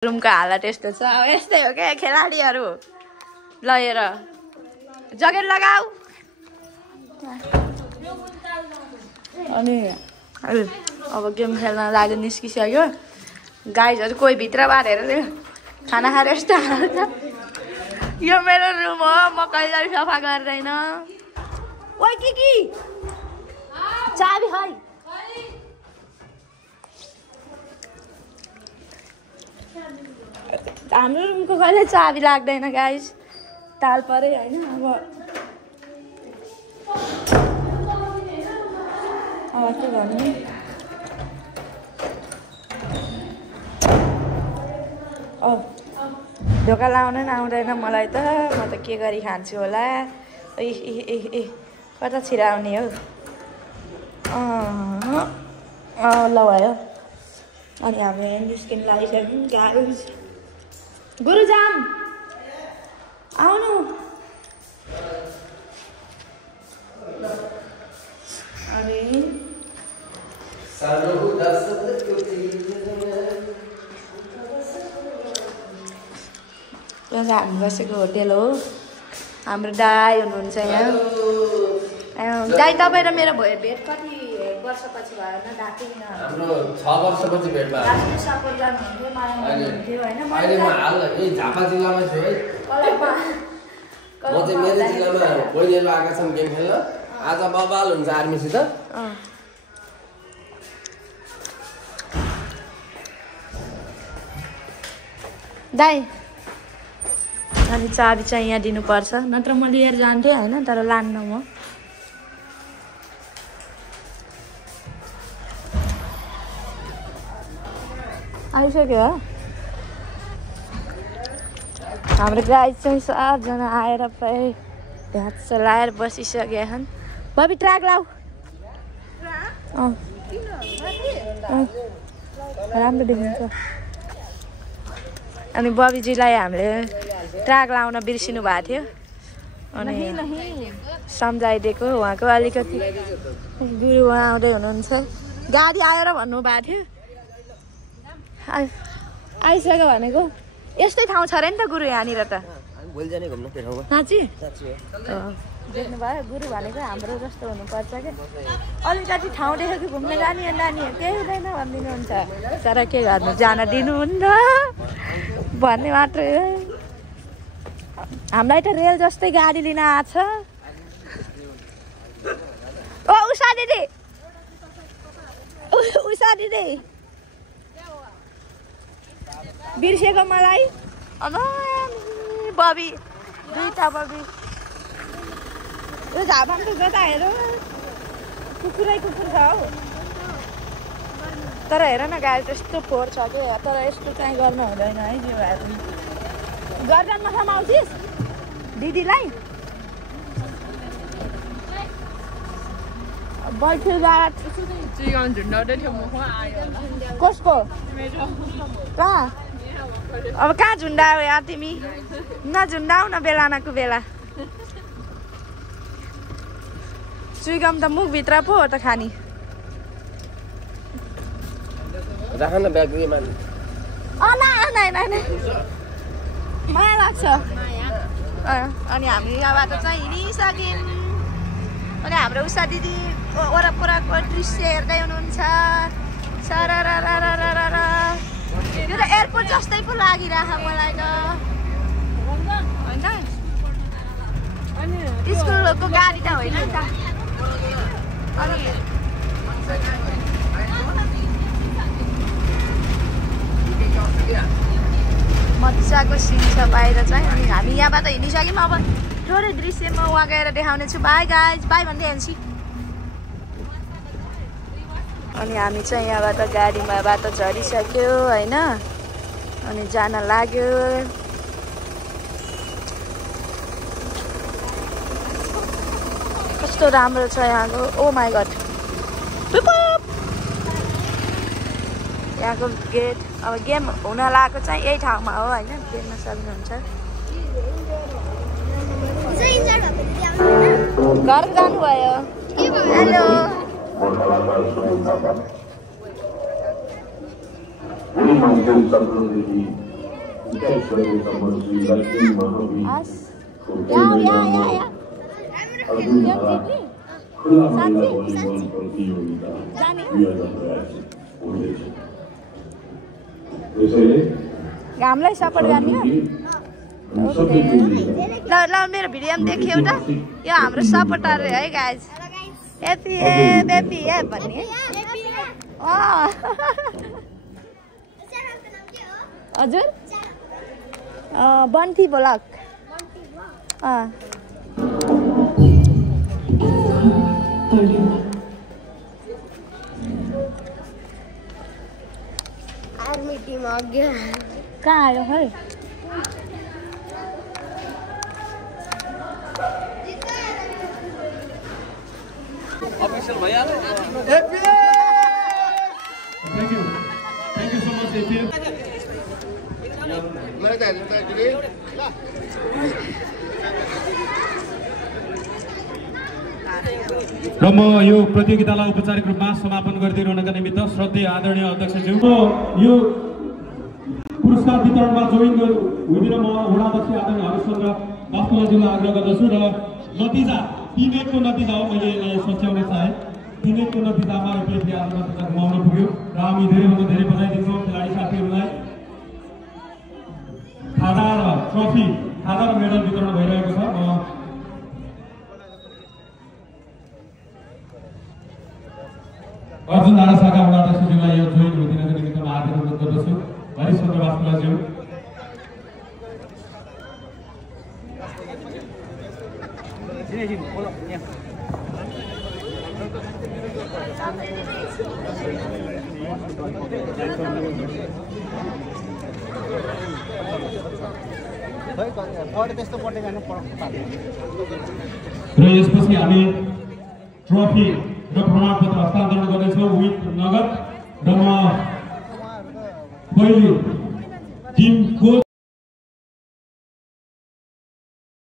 रुमको हालत यस्तो छ यस्तै हो क्या खेलाडीहरू लिएर जगेट लगाऊ अनि अब गेम खेल्न लागि निस्किसक्यो गाइजहरू कोही भित्रबाट हेरेर खाना खाएर यस्तो हाल्छ यो मेरो रुम हो म कहिल्यै सफा गर्दैन ओइ कि चाबी खै हाम्रो रुमको कहिले चाबी लाग्दैन गाइस ताल परे हैन अब के गर्नु ढोका लाउन आउँदैन मलाई त म त के गरी खान्छु होला ए कता छिराउने हो ल भयो अनि हाम्रो निस्किन लागिसक्यौँ गाह्रो गुरुजाम आउनु अनि हामी बसेको होटेल हो हाम्रो दाई हुनुहुन्छ यहाँ दाई तपाईँ र मेरो भेट कति वर्षपछि भयो न ढाकिन हाम्रो 6 वर्षपछि भेट भयो सपोर्ट गर्नुहुन्थ्यो माया गर्नुहुन्थ्यो हैन अहिले म हाल यही झापा जिल्लामा छु है म चाहिँ मेरो जिल्लामा बहिनीहरु आएका छन् गेम खेल्न आज बबाल हुन्छ आर्मीसित दाई अनि चाबी चाहिँ यहाँ दिनुपर्छ नत्र म लिएर जान्थेँ हैन तर लान्न म आइसक्यो हाम्रो गाइज चाहिँ 7 जना आएर भ्याट चलाएर बसिसकेका छन् बबी ट्र्याक लाऊ राम्रो देखिन्छ अनि बबीजीलाई हामीले ट्र्याक लाउन बिर्सिनु भएको थियो अनि सम्झाइदिएको उहाँको अलिकति गुरु उहाँ आउँदै हुनुहुन्छ गाडी आएर भन्नुभएको थियो आइसक्यो भनेको यस्तै ठाउँ छ अरे नि त गुरु यहाँनिर त साँच्ची देख्नुभयो गुरु भनेको हाम्रो जस्तो हुनुपर्छ क्या अलिकति ठाउँ देखेको घुम्न जाने नानी केही हुँदैन भनिदिनुहुन्छ तर के गर्नु जान दिनुहुन्न भन्ने मात्रै हामीलाई त रेल जस्तै गाडी लिन आएको छ ओ उषा दिदी बिर्सेको मलाई बबी दुईटा बबी यो झापाको जता हेर कुकुरै कुकुर छ हौ तर हेर न गाडी त्यस्तो फोहोर छ कि तर यस्तो चाहिँ गर्नु हुँदैन है जे भए पनि गर्दनमा समाउँछिस् दिदीलाई बल्छीबाट कसको कहाँ अब कहाँ झुन्डायो यार तिमी नझुन्डाऊ न बेलानाको बेला चुइगम त मुखभित्र पो हो त खानी राख्न ब्याग्रीमा माया लाग्छ अनि हामी यहाँबाट चाहिँ हिँडिसक्यौँ अनि हाम्रो उषा दिदी वरपरको दृश्य हेर्दै हुनुहुन्छ यो त एयरपोर्ट जस्तै पो लागिरहेको मलाई त होइन स्कुलको गाडी त होइन नि त अनि मजाको सिन छ बाहिर चाहिँ अनि हामी यहाँबाट हिँडिसक्यौँ अब थोरै दृश्य म उहाँ गएर देखाउने छु बाई गाइज बाई भन्दै हेर्छु अनि हामी चाहिँ यहाँबाट गाडीमाबाट झरिसक्यो होइन अनि जान लाग्यो कस्तो राम्रो छ यहाँको ओ माई गड यहाँको गेट अब गेम हुन लागेको चाहिँ यही ठाउँमा हो होइन देख्न सक्नुहुन्छ घर जानुभयो हेलो 우리 만든 쌍둥이들이 हामीलाई सपोर्ट गर्ने ल ल मेरो भिडियो पनि देख्यो त यो हाम्रो सपोर्टर है गाइज हेप्पी बेबी हे भन्ने हजुर बन्टी ब्लक आर्मी टीम अघि कहाँ आयो है अफिसियल भइहाल्यो Thank you so much, APL. र म यो प्रतियोगितालाई औपचारिक रूपमा समापन गरिदिनुहुनका निमित्त श्रद्धेय आदरणीय अध्यक्षज्यू यो पुरस्कार वितरणमा जोइन हुँदिन म वडा अध्यक्ष आदरणीय हरिशचन्द्र बास्कोलाज्यूलाई आग्रह गर्दछु र नतिजा 3-1 को नतिजा हो मैले यसलाई सच्याउन चाहे 3-1 को नतिजामा एपिएफले आज नतिजा गुमाउन पुग्यो र हामी धेरैभन्दा धेरै बधाई दिन्छौँ खेलाडी साथीहरूलाई खादा र ट्रफी खादा र मेडल वितरण भइरहेको छ म अर्जुन धारासाका वडा अध्यक्षज्यूलाई यो जोइन हुँदिनको निमित्त म हार्दिक अनुरोध गर्दछु हरिशचन्द्र बास्कोलाज्यू र यसपछि हामी ट्रफी र प्रमाणपत्र हस्तान्तरण गर्नेछौँ विथ नगद र म पहिले टिमको